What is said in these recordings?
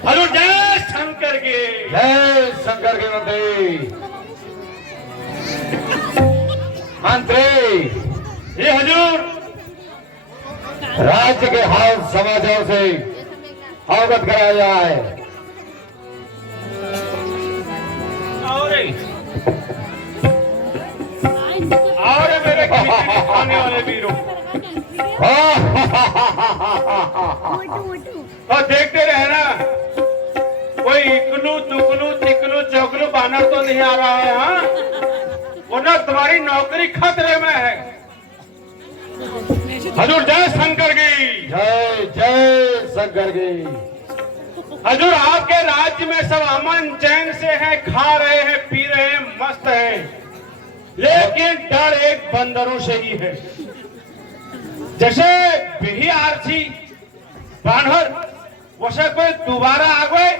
Hello जय शंकर के, जय शंकर के मंत्री। ये हजूर राज्य के हाल समाचार से अवगत कराया जाए। और मेरे खींचड़ी खाने वाले वीरों, और देखते रहना कोई इकलू दुकलू तिकलू चौकलू बानर तो नहीं आ रहा है, हाँ? वरना तुम्हारी नौकरी खतरे में है। हजूर जय शंकर की, जय जय शंकर की। हजूर आपके राज्य में सब अमन चैन से हैं, खा रहे हैं, पी रहे हैं, मस्त हैं, लेकिन डर एक बंदरों से ही है। जैसे बिही आरसी बानर वैसे कोई दोबारा आ गए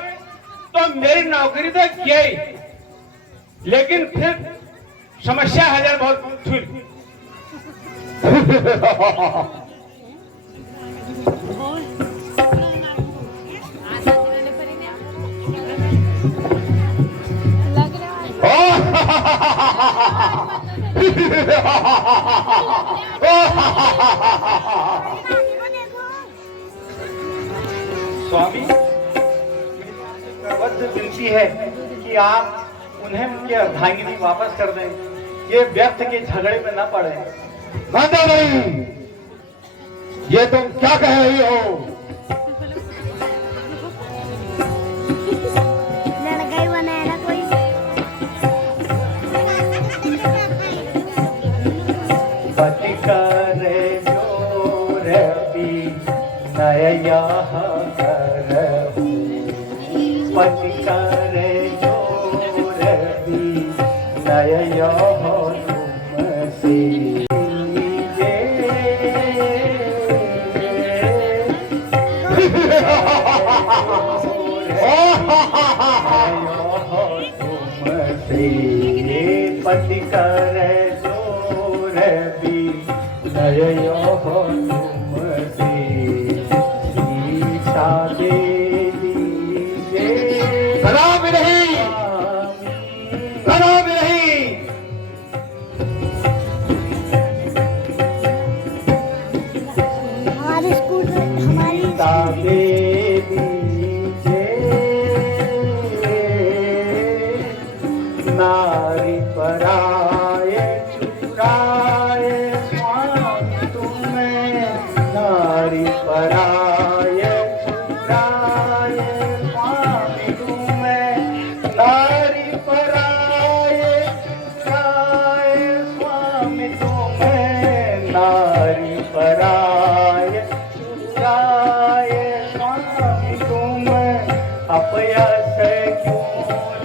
तो मेरी नौकरी तो गई, लेकिन फिर समस्या हजार बहुत थी। स्वामी, विनती है कि आप उन्हें उनके अर्धांगिनी वापस कर दें, ये व्यर्थ के झगड़े में न पड़े। माता नहीं, ये तुम क्या कह रही हो? लड़का ही बनाया कोई। पति करे जो रवि नया करहु, पति करे जो रवि नया तुमसे। पति कर जोर भी नयो तुमसे, शीशा दे दीजिए। बना भी नहीं, बना भी नहीं। हमारे स्कूल में हमारी नारी पराय चुराए स्वामी तुम्हें, नारी पराय चुराए स्वामी तुम्हें, नारी पराय चुराए स्वामी तुम्हें, नारी पराय चुराए स्वामी तुम्हें। अपयस क्यों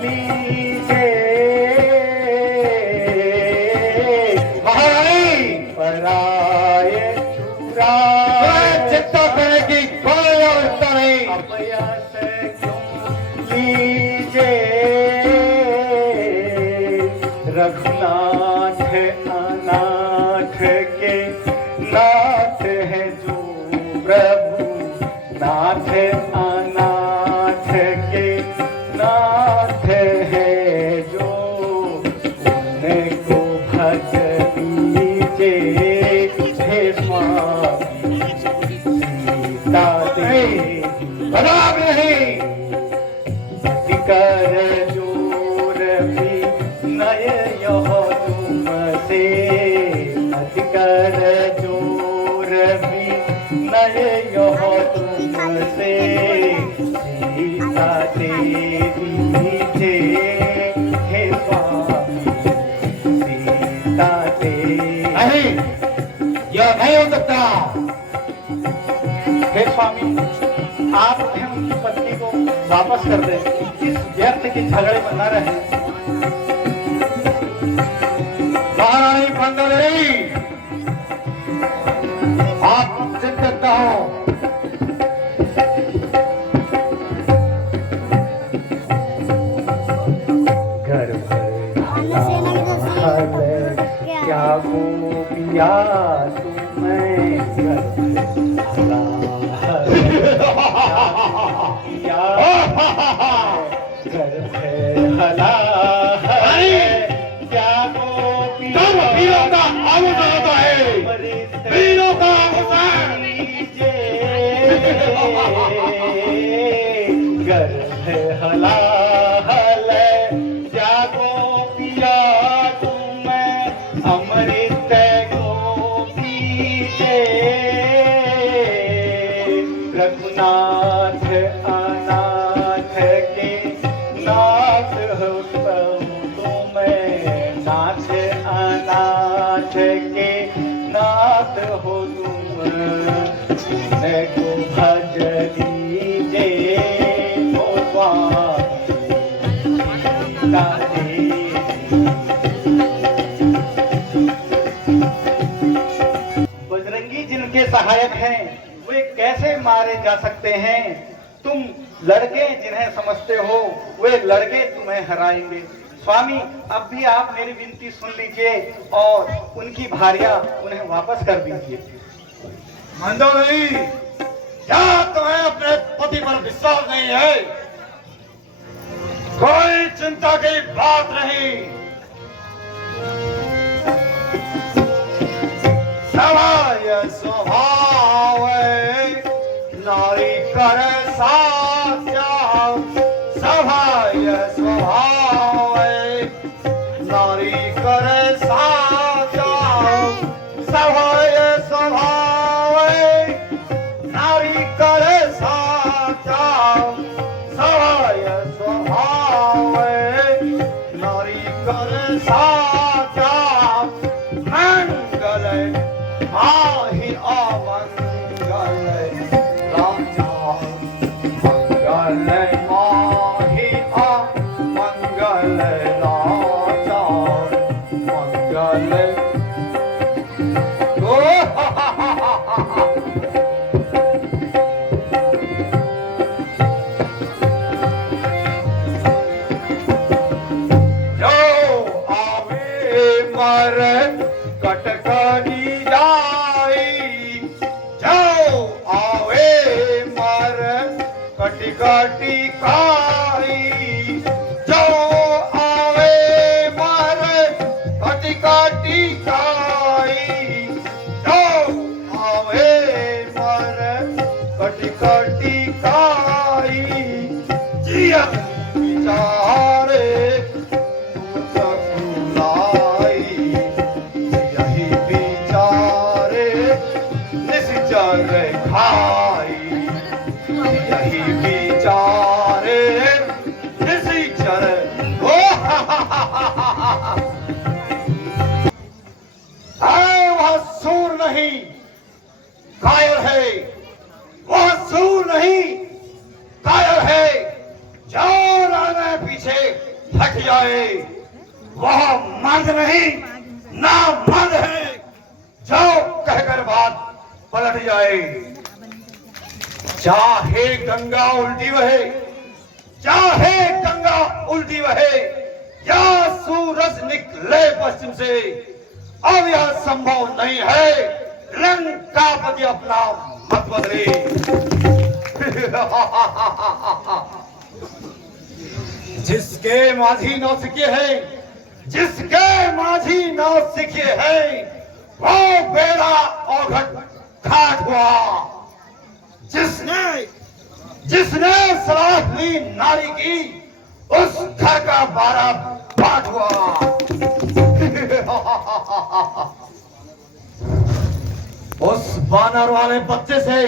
लीजे पराय चुराए, चिंता करने की कोई आवश्यकता नहीं। अपयस क्यों लीजे रघुनाथ अनाथ के नाथ है जो प्रभु, नाथ अनाथ के नाथ है जो, उनको भज दीजिए हे स्वामी सीता देवी। बना भी नहीं। पति कर जोर भी नय यह तुमसे, पति कर जोर भी नय यह तुमसे, सीता देवी जे हे स्वामी सीता देवी। नहीं, यह नहीं हो सकता। हे स्वामी, आप उन्हें उनकी पत्नी को वापस कर दें, इस व्यर्थ के झगड़े में न रहे। महारानी पंडरी, आप चिंतित न हो। घर भर क्या गोपिया तुम्हें भला किया घर है हला क्या तुम वीरों का आमुदा होता है, वीरों का आमुदा। घर है हला जागो पिया तुम्हें अमृत को पीजे रघुनाथ अनाथ के नाथ हो तुम्हें नाथ अनाथ के नाथ हो तुम को भज लीजे बजरंगी जिनके सहायक हैं वे कैसे मारे जा सकते हैं। तुम लड़के जिन्हें समझते हो वे लड़के तुम्हें हराएंगे। स्वामी अब भी आप मेरी विनती सुन लीजिए और उनकी भारियां उन्हें वापस कर दीजिए। मंदोदरी, क्या तुम्हें अपने पति पर विश्वास नहीं है? कोई चिंता की बात नहीं। सवाय स्वभाव नारी कर साच्या, सवाय स्वभाव नारी कर साच्या, सवाय स्वभाव नारी कर साच्या, सवाय स्वभाव नारी कर साच्या, मंगल माहि अमंगल राजा, मंगल माहि अमंगल राजा, मंगल मर कटकरी जाई, जाओ आवे मर कटकटी खाई, जाओ आवे मर कटकटी खाई, जाओ आवे मर कटकटी खाई, जिया विचारे खाई, यही विचारे इसी चरण वह सूर नहीं कायर है, वह सूर नहीं कायर है, जो राना पीछे हट जाए वह मर्द नहीं ना मर्द है, जो कहकर बात पलट जाए। चाहे गंगा उल्टी बहे, चाहे गंगा उल्टी बहे, या सूरज निकले पश्चिम से, अब यह संभव नहीं है लंकापति अपना मत बदले। जिसके माझी नौसिखिए है, जिसके माझी नौसिखिए है, वो बेड़ा औघट खाट हुआ। जिसने सलाह ली नारी की, उस घर का 12 पाठ हुआ। उस बानर वाले बच्चे से,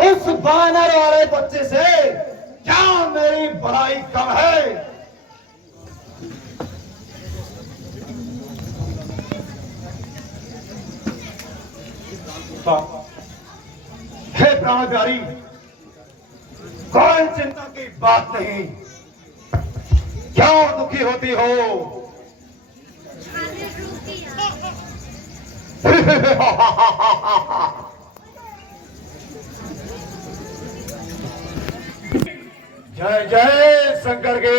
उस बानर वाले बच्चे से क्या मेरी बड़ाई कम है? हे प्राण प्यारी, कोई चिंता की बात नहीं। क्यों दुखी होती हो? जय जय शंकर के।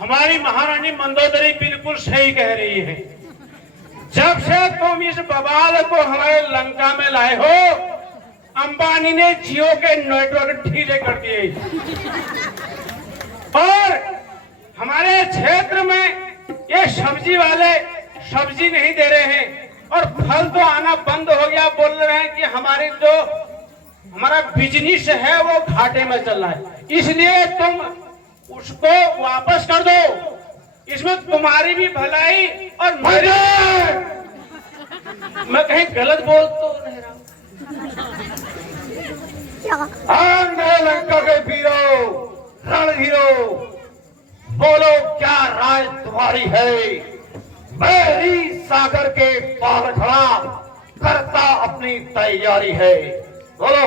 हमारी महारानी मंदोदरी बिल्कुल सही कह रही है। जब से तुम इस बवाल को हमारे लंका में लाए हो, अंबानी ने जियो के नेटवर्क ढीले कर दिए और हमारे क्षेत्र में ये सब्जी वाले सब्जी नहीं दे रहे हैं और फल तो आना बंद हो गया। बोल रहे हैं कि हमारा बिजनेस है वो घाटे में चल रहा है, इसलिए तुम उसको वापस कर दो। इसमें तुम्हारी भी भलाई और मेरे, मैं कहीं गलत बोल तो नहीं रहा। लंका के वीरो, रणधीरो, बोलो क्या राय तुम्हारी है? बहरी सागर के पार खड़ा करता अपनी तैयारी है, बोलो।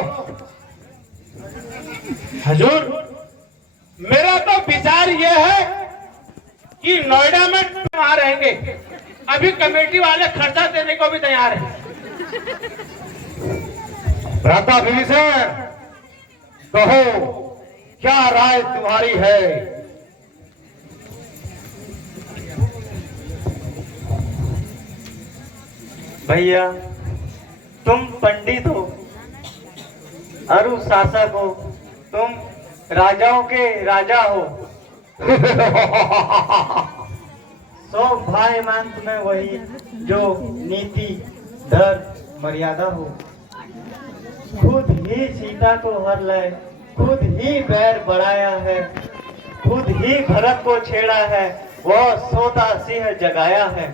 हजूर, मेरा तो विचार यह है कि नोएडा में वहां रहेंगे। अभी कमेटी वाले खर्चा देने को भी तैयार है। भ्राता विभीषण, कहो क्या राय तुम्हारी है? भैया, तुम पंडित हो, अरु शासक हो, तुम राजाओं के राजा हो। सो भाई मान तुम्हें वही जो नीति धर्म मर्यादा हो। खुद ही सीता को हर लाए, खुद ही बैर बढ़ाया है, खुद ही भरत को छेड़ा है, वह सोता सिंह जगाया है।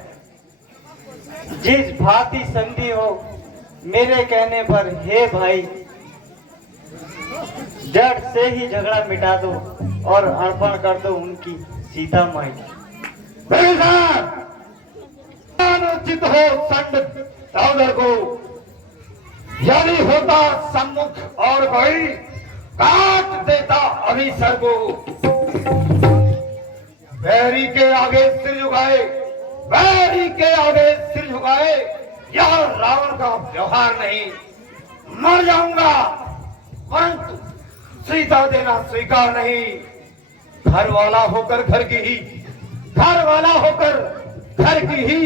जिस भांति संधि हो मेरे कहने पर, हे भाई, जड़ से ही झगड़ा मिटा दो और अर्पण कर दो उनकी सीता माई। अनुचित हो संड दाऊदर को, यदि होता सम्मुख और कोई काट देता अभी सर को। बैरी के आगे सिर झुकाए, बैरी के आगे सिर झुकाए, यह रावण का व्यवहार नहीं। मर जाऊंगा परंतु सीता देना स्वीकार नहीं। घर वाला होकर घर की ही, घर वाला होकर घर की ही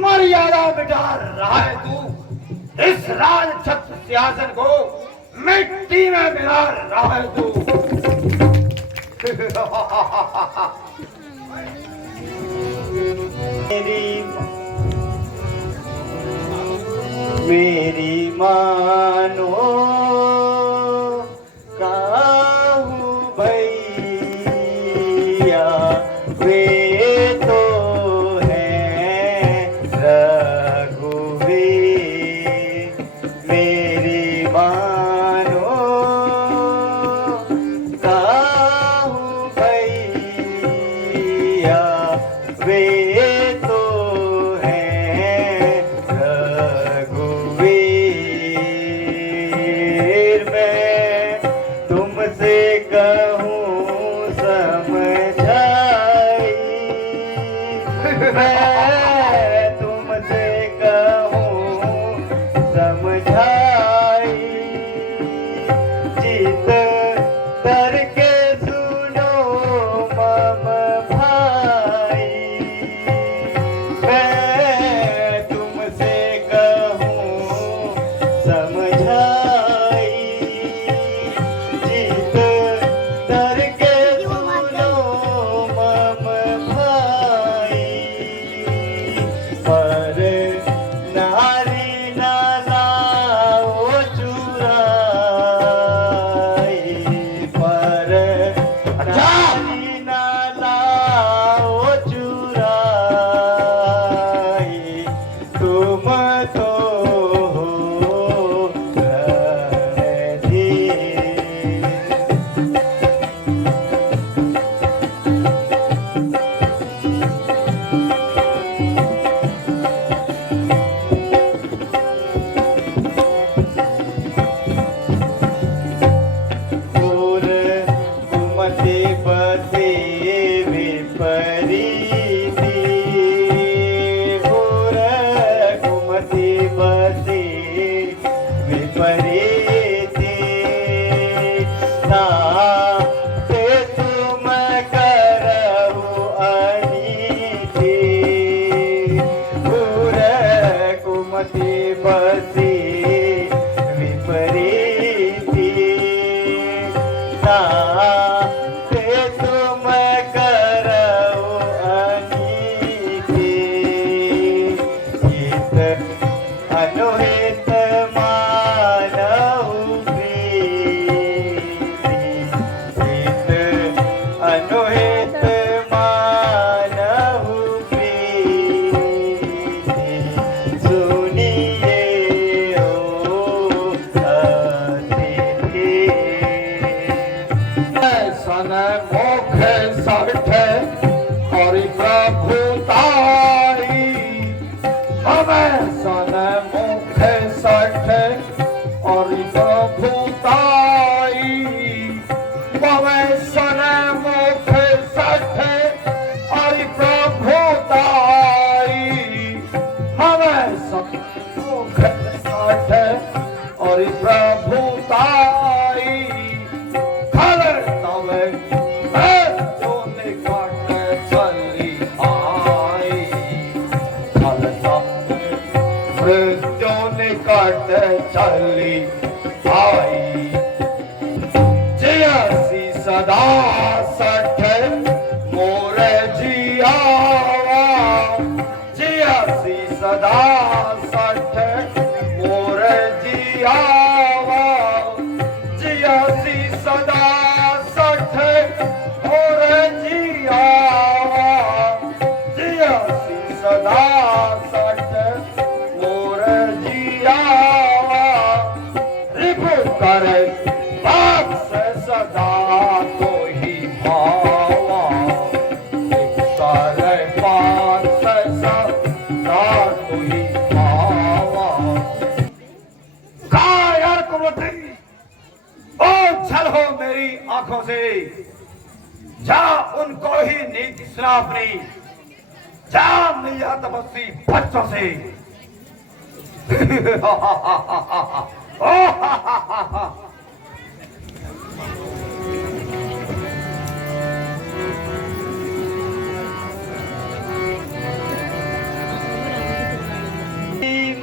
मर्यादा बिठा रहा है तू। इस राज छत्र सिंहासन को मिट्टी में मिला रहा है तू। मेरी मानो काहू भैया, वे तो हैं रघुवीर। मेरी मानो काहू भैया, वे तो हैं रघुवीर। अनुहित मानहु प्रीति, हित अनुहित मानहु प्रीति, सुनिए ओ अतिथि। सन मुख सठ और प्रभुताई, हमें सन मुख सठ और प्रभुताई, हमें सन मुख सठ और प्रभुताई, हमें सन मुख सठ और प्रभुताई, खल तब जो निकट चली आई, खल तब जो निकट चली आई, जयसी सदा सठ मोर जियावा, जयसी सदा सठ मोर जियावा, जयसी सदा सठ मोर जियावा, जयसी सदा सठ मोर जियावा, रिपु करे बख्श सदा तो ही भावा, करे बख्श सदा तो ही भावा। कहा यार कुमति, ओ छल हो मेरी आंखों से, जा उनको ही नीति सुना अपनी, जा मिल जा तपस्वी बच्चों से।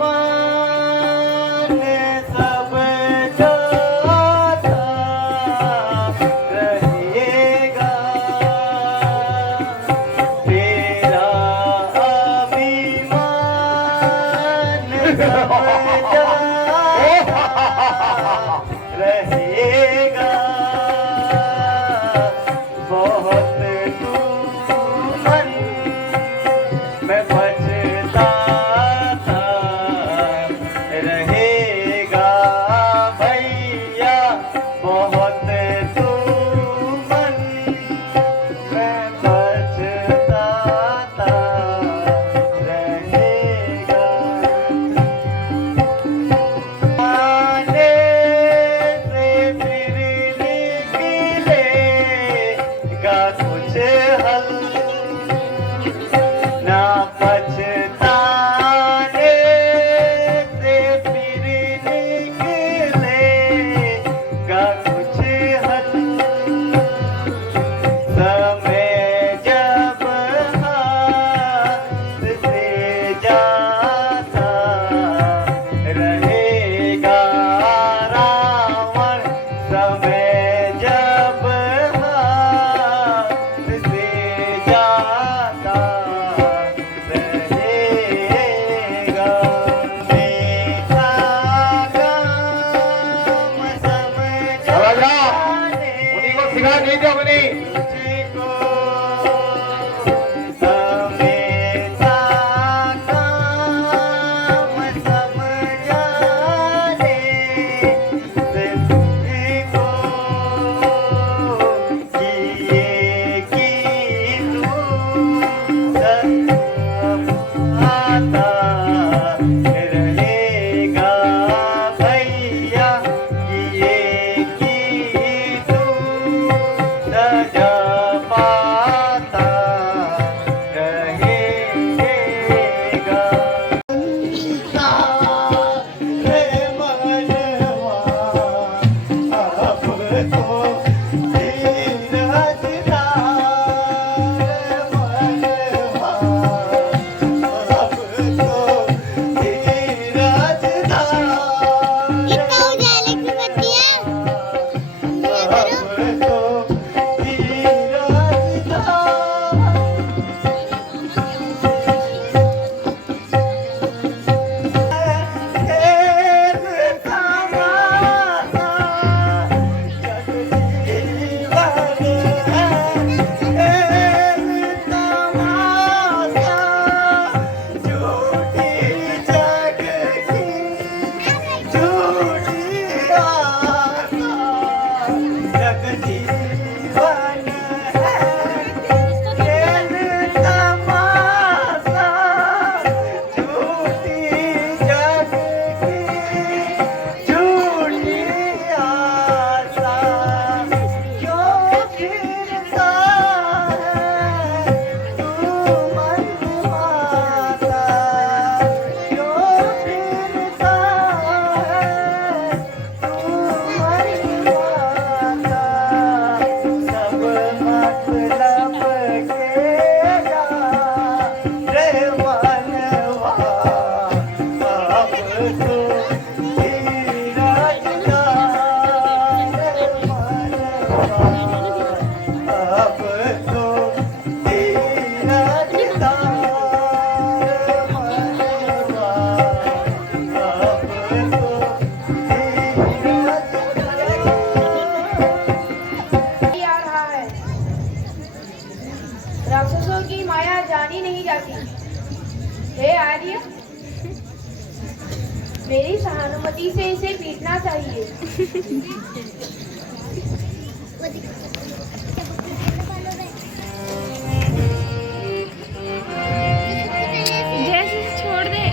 ईमान सब जाता रहेगा, तेरा अभिमान सब जाता रहेगा, बहुत तू मन में पछताता रहेगा भैया, बहुत तू मन में पछताता रहेगा। आने से फिर निकलेगा कुछ हल, ना पछताने से फिर निकलेगा कुछ हल, समय जब हाथ से जाता रहेगा रावण, समय जब हाथ से जाता रहेगा। मेरा काम समझाने उन्हीं को सिखा दीजिए अपनी। तुझको, मेरा काम समझाने से तुझको, किए की तू आता रहेगा भैया, किए की तू सजा तो तेरा दीदार मनवा, अब तो तेरा दीदार मनवा, अब तो तेरा दीदार। आ रहा है। राक्षसों की माया जानी नहीं जाती। हे आर्य, मेरी सहानुभूति से इसे पीटना चाहिए। जैसे छोड़ दे।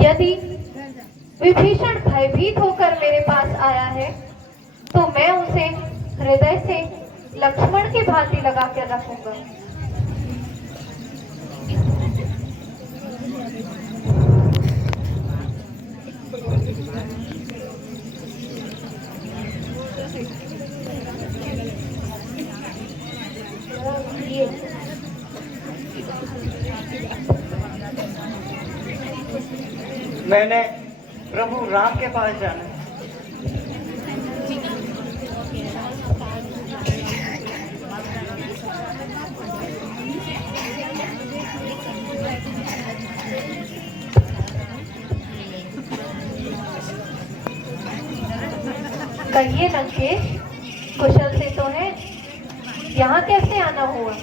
यदि विभीषण भयभीत होकर मेरे पास आया है तो मैं उसे हृदय से लक्ष्मण की भांति लगा कर रखूंगा। मैंने प्रभु राम के पास जाना है। कहिए लंकेश, कुशल से तो है? यहाँ कैसे आना हुआ?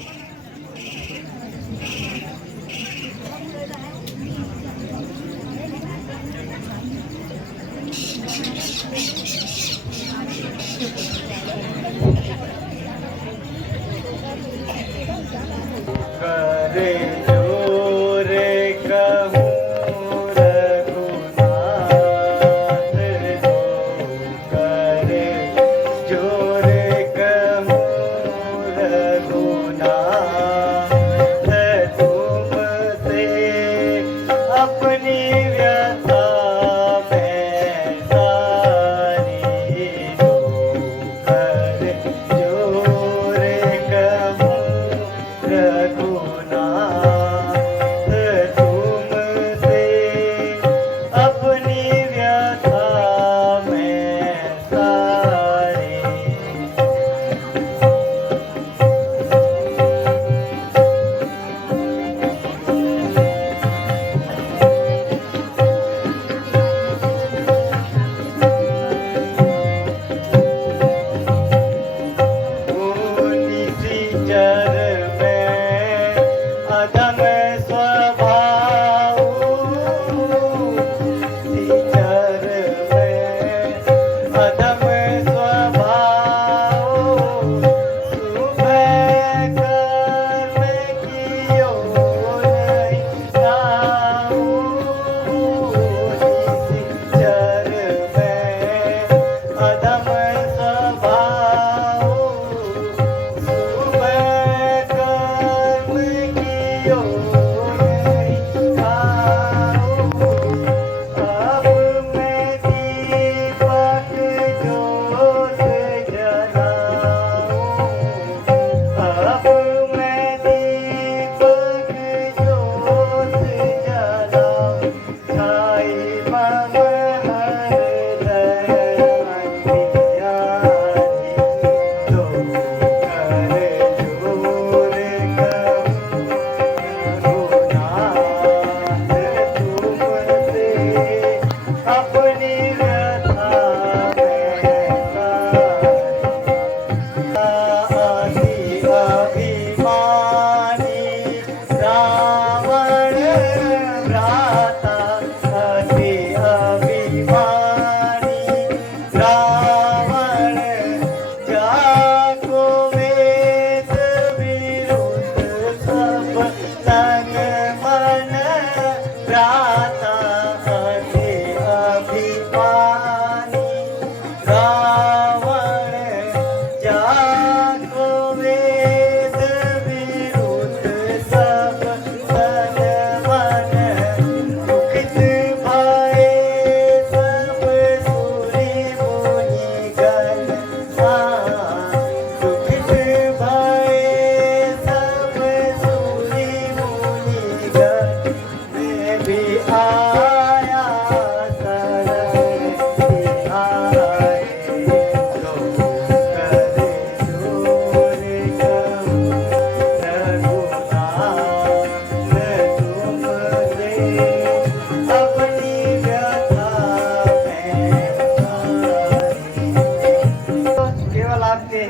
के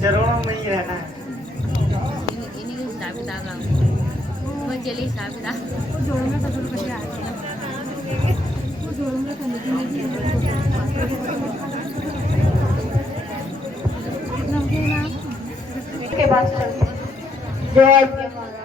चरणों में ही रहना है। के पास चलते हैं। जय आज्ञा महाराज।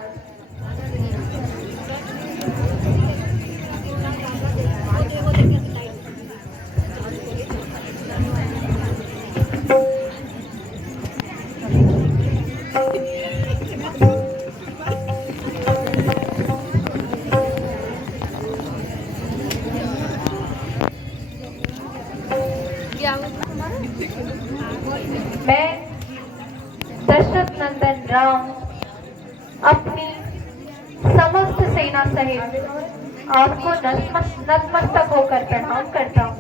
मैं दशरथ नंदन राम अपनी समस्त सेना सहित आपको नतमस्तक होकर प्रणाम करता हूँ।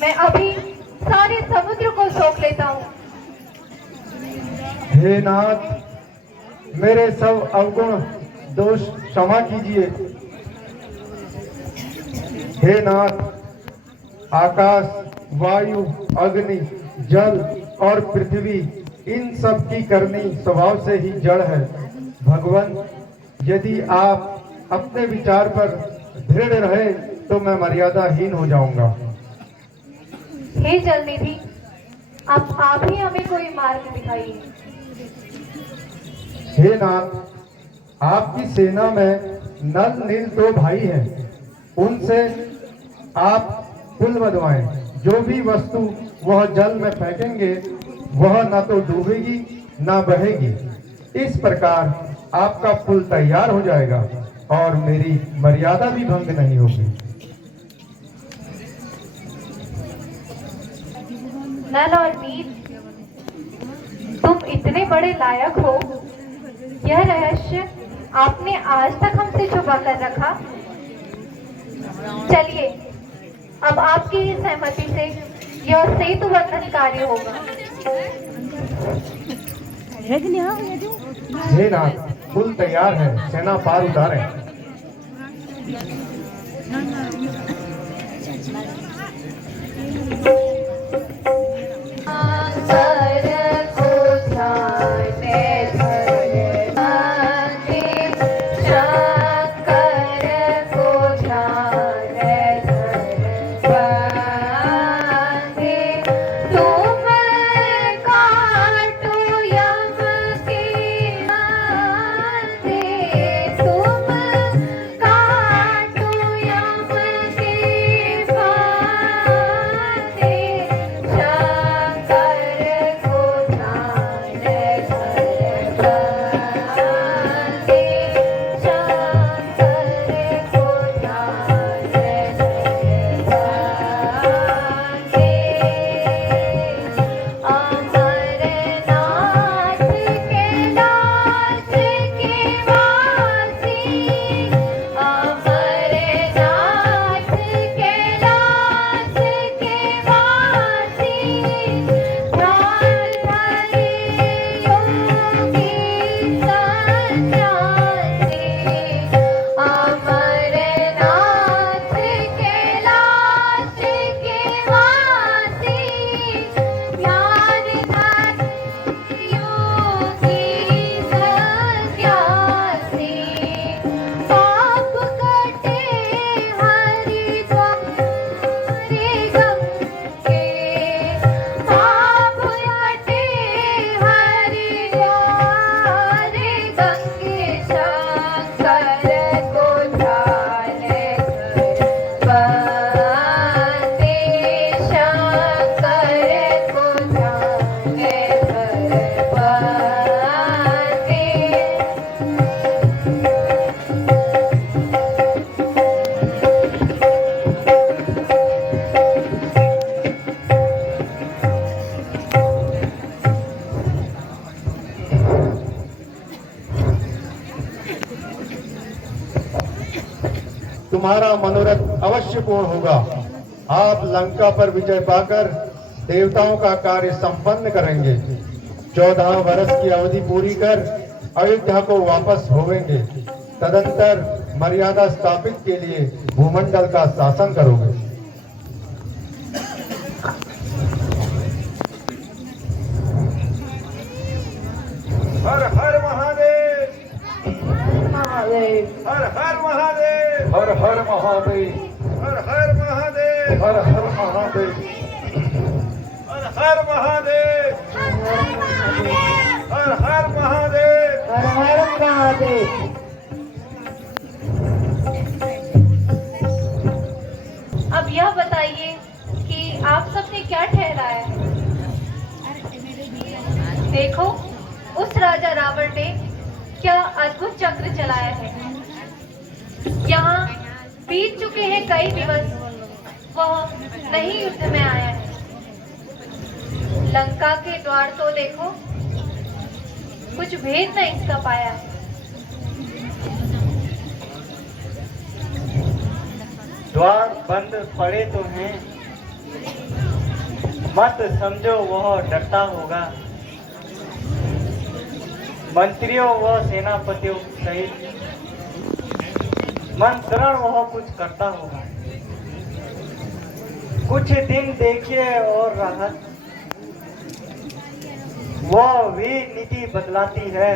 मैं अभी सारे समुद्र को सोख लेता हूँ। हे नाथ, मेरे सब अवगुण दोष क्षमा कीजिए। हे नाथ, आकाश, वायु, अग्नि, जल और पृथ्वी इन सब की करनी स्वभाव से ही जड़ है। भगवान, यदि आप अपने विचार पर दृढ़ रहे तो मैं मर्यादाहीन हो जाऊंगा। हे जलनिधि, अब आप ही हमें कोई मार्ग दिखाइए। हे नाथ, आपकी सेना में नल नील दो भाई हैं, उनसे आप पुल बंधवाएं। जो भी वस्तु वह जल में फेंकेंगे वह न तो डूबेगी न बहेगी। इस प्रकार आपका पुल तैयार हो जाएगा और मेरी मर्यादा भी भंग नहीं होगी। नल और नील, तुम इतने बड़े लायक हो, यह रहस्य आपने आज तक हमसे छुपा कर रखा। चलिए, अब आपकी ही सहमति से यह सेतु बंधन कार्य होगा। हे नाथ, पुल तैयार है, सेना पार उतारें। तुम्हारा मनोरथ अवश्य पूर्ण होगा। आप लंका पर विजय पाकर देवताओं का कार्य संपन्न करेंगे। 14 वर्ष की अवधि पूरी कर अयोध्या को वापस होवेंगे। तदंतर मर्यादा स्थापित के लिए भूमंडल का शासन करोगे। हर हर महादेव, हर हर महादेव, हर हर महादेव, हर हर महादेव, हर हर महादेव, हर हर महादेव, हर हर महादेव, हर हर महादेव। अब यह बताइए कि आप सबने क्या ठहराया है? देखो, उस राजा रावण ने क्या अद्भुत चक्र चलाया है। यहाँ बीत चुके हैं कई दिवस, वह नहीं युद्ध में आया है। लंका के द्वार तो देखो, कुछ भेद न इसका पाया है। द्वार बंद पड़े तो हैं, मत समझो वह डरता होगा। मंत्रियों व सेनापतियों सहित मंत्रण वह कुछ करता होगा। कुछ दिन देखिए और राहत, वह भी नीति बदलाती है।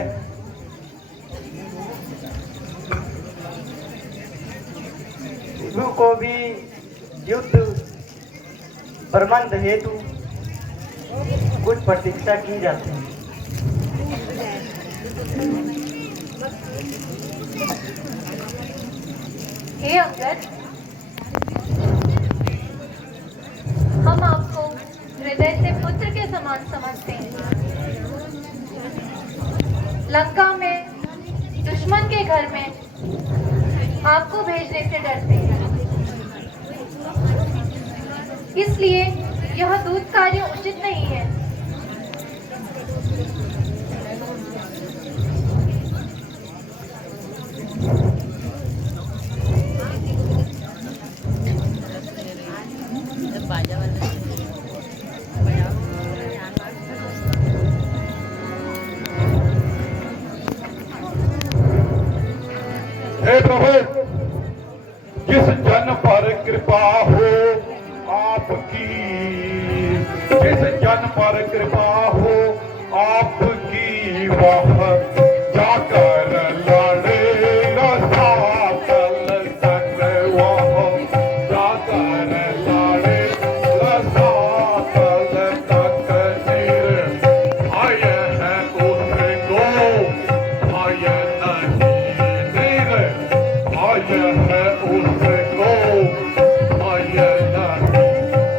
विभु को भी युद्ध प्रबंध हेतु कुछ प्रतीक्षा की जाती है। हे अंगद, हम आपको हृदय से पुत्र के समान समझते हैं। लंका में दुश्मन के घर में आपको भेजने से डरते हैं, इसलिए यह दूत कार्य उचित नहीं है। हे प्रभु, जिस जन पर कृपा हो आपकी, जिस जन पर कृपा हो आपकी, वह जाकर लड़े रसातल तक, वह जाकर लड़े रसातल तक। निर्भय है उसको भय नहीं, निर्भय है उसको भय नहीं।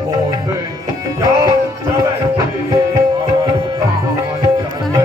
होते जा चले श्री हर राम चले,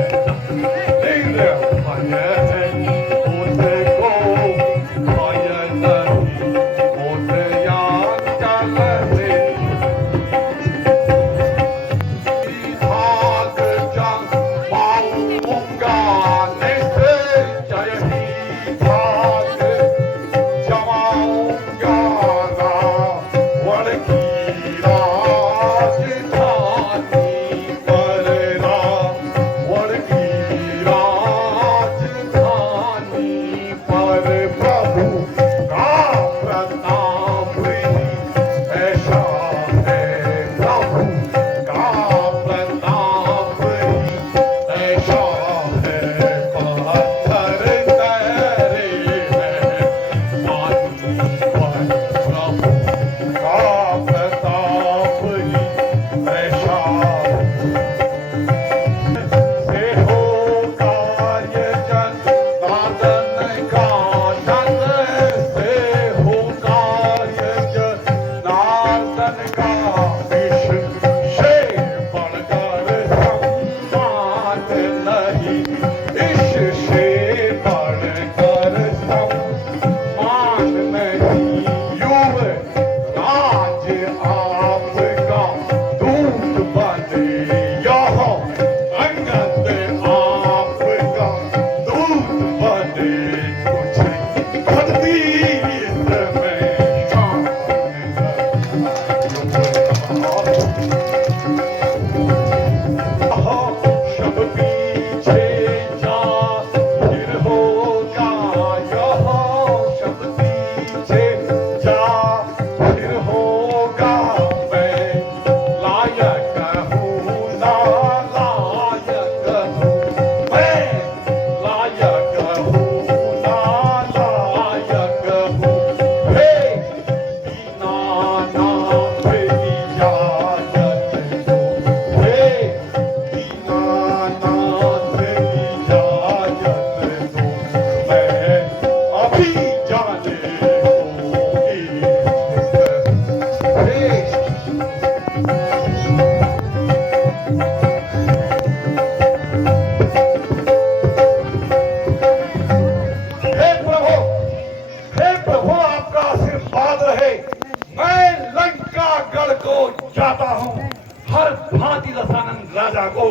हूँ, हर भांति दशानंद राजा को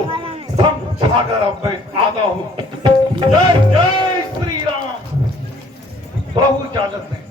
समझाकर अब मैं आता हूँ। जय जय श्री राम। प्रभु इजाजत दें।